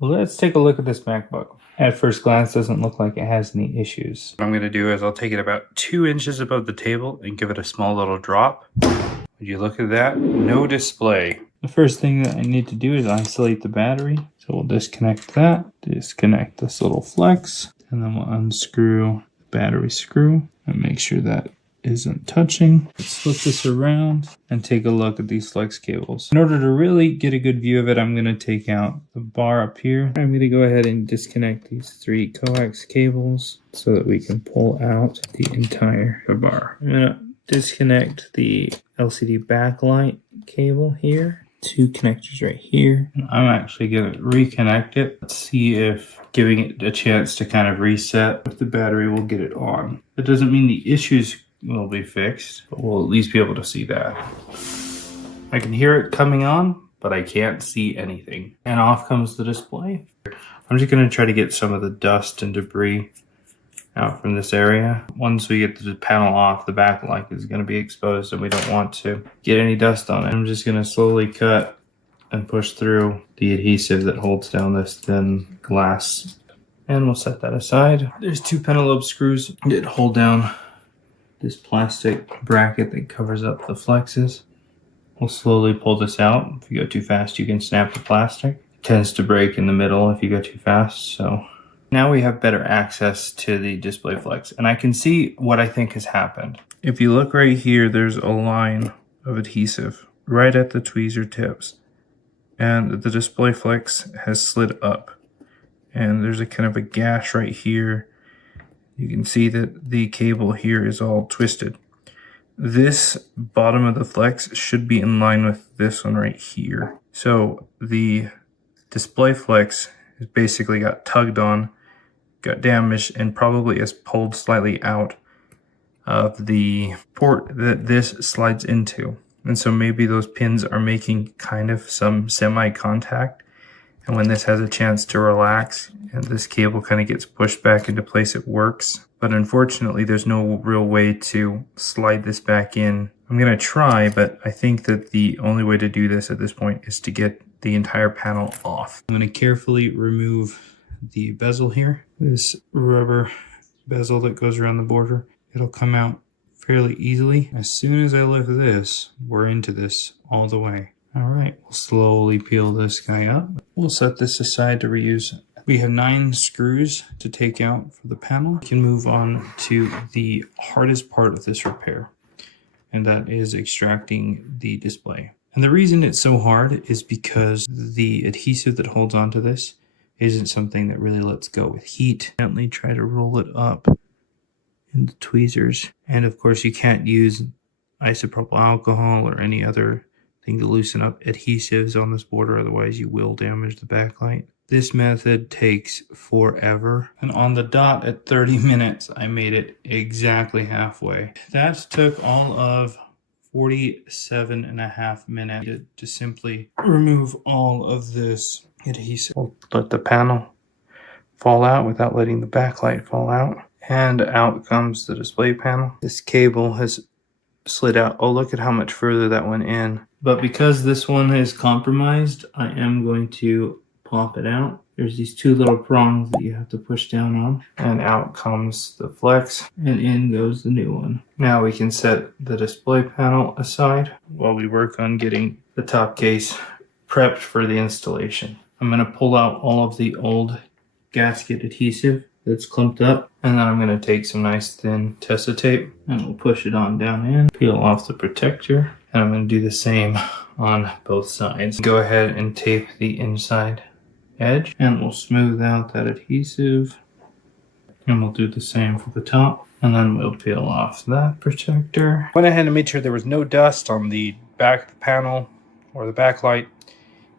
Well, let's take a look at this MacBook. At first glance, doesn't look like it has any issues. What I'm going to do is I'll take it about 2 inches above the table and give it a small little drop. Would you look at that? No display. The first thing that I need to do is isolate the battery. So we'll disconnect that, disconnect this little flex, and then we'll unscrew the battery screw and make sure that isn't touching. Let's flip this around and take a look at these flex cables. In order to really get a good view of it, I'm going to take out the bar up here. I'm going to go ahead and disconnect these 3 coax cables so that we can pull out the entire bar. I'm going to disconnect the LCD backlight cable here. 2 connectors right here. And I'm actually going to reconnect it. Let's see if giving it a chance to kind of reset with the battery will get it on. That doesn't mean the issues will be fixed, but we'll at least be able to see that. I can hear it coming on, but I can't see anything. And off comes the display. I'm just going to try to get some of the dust and debris out from this area. Once we get the panel off, the backlight is going to be exposed and we don't want to get any dust on it. I'm just going to slowly cut and push through the adhesive that holds down this thin glass. And we'll set that aside. There's 2 pentalobe screws that hold down this plastic bracket that covers up the flexes. We'll slowly pull this out. If you go too fast, you can snap the plastic. It tends to break in the middle if you go too fast. So now we have better access to the display flex, and I can see what I think has happened. If you look right here, there's a line of adhesive right at the tweezer tips, and the display flex has slid up, and there's a kind of a gash right here. You can see that the cable here is all twisted. This bottom of the flex should be in line with this one right here. So the display flex has basically got tugged on, got damaged, and probably is pulled slightly out of the port that this slides into. And so maybe those pins are making kind of some semi-contact. And when this has a chance to relax and this cable kind of gets pushed back into place, it works. But unfortunately, there's no real way to slide this back in. I'm going to try, but I think that the only way to do this at this point is to get the entire panel off. I'm going to carefully remove the bezel here. This rubber bezel that goes around the border. It'll come out fairly easily. As soon as I lift this, we're into this all the way. All right, we'll slowly peel this guy up. We'll set this aside to reuse. We have 9 screws to take out for the panel. We can move on to the hardest part of this repair, and that is extracting the display. And the reason it's so hard is because the adhesive that holds onto this isn't something that really lets go with heat. Gently try to roll it up in the tweezers. And of course you can't use isopropyl alcohol or any other thing to loosen up adhesives on this border, otherwise you will damage the backlight. This method takes forever, and on the dot at 30 minutes I made it exactly halfway. That took all of 47.5 minutes to simply remove all of this adhesive. We'll let the panel fall out without letting the backlight fall out, and out comes the display panel. This cable has slid out. Oh, look at how much further that went in. But because this one is compromised, I am going to pop it out. There's these 2 little prongs that you have to push down on, and out comes the flex, and in goes the new one. Now we can set the display panel aside while we work on getting the top case prepped for the installation. I'm going to pull out all of the old gasket adhesive that's clumped up, and then I'm going to take some nice thin Tessa tape and we'll push it on down in, peel off the protector, and I'm going to do the same on both sides. Go ahead and tape the inside edge, and we'll smooth out that adhesive, and we'll do the same for the top, and then we'll peel off that protector. Went ahead and made sure there was no dust on the back of the panel or the backlight,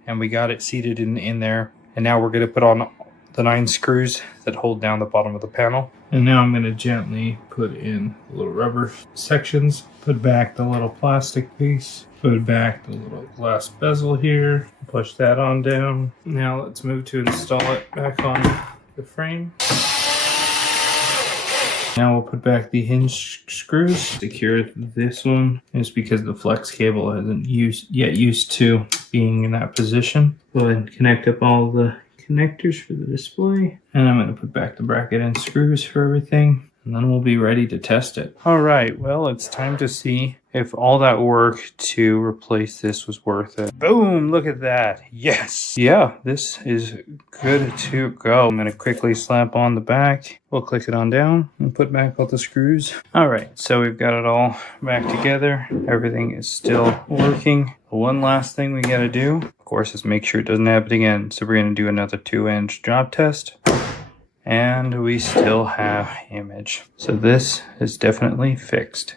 and we got it seated in there. And now we're going to put on the 9 screws that hold down the bottom of the panel. And now I'm going to gently put in the little rubber sections, put back the little plastic piece, put back the little glass bezel here, push that on down. Now let's move to install it back on the frame. Now we'll put back the hinge screws. Secure this one is because the flex cable isn't yet used to being in that position. Go ahead and connect up all the connectors for the display. And I'm going to put back the bracket and screws for everything. And then we'll be ready to test it. All right, well, it's time to see if all that work to replace this was worth it. Boom, look at that. Yes. Yeah, this is good to go. I'm gonna quickly slap on the back. We'll click it on down and put back all the screws. All right, so we've got it all back together. Everything is still working. One last thing we gotta do, of course, is make sure it doesn't happen again. So we're gonna do another 2-inch drop test. And we still have image. So this is definitely fixed.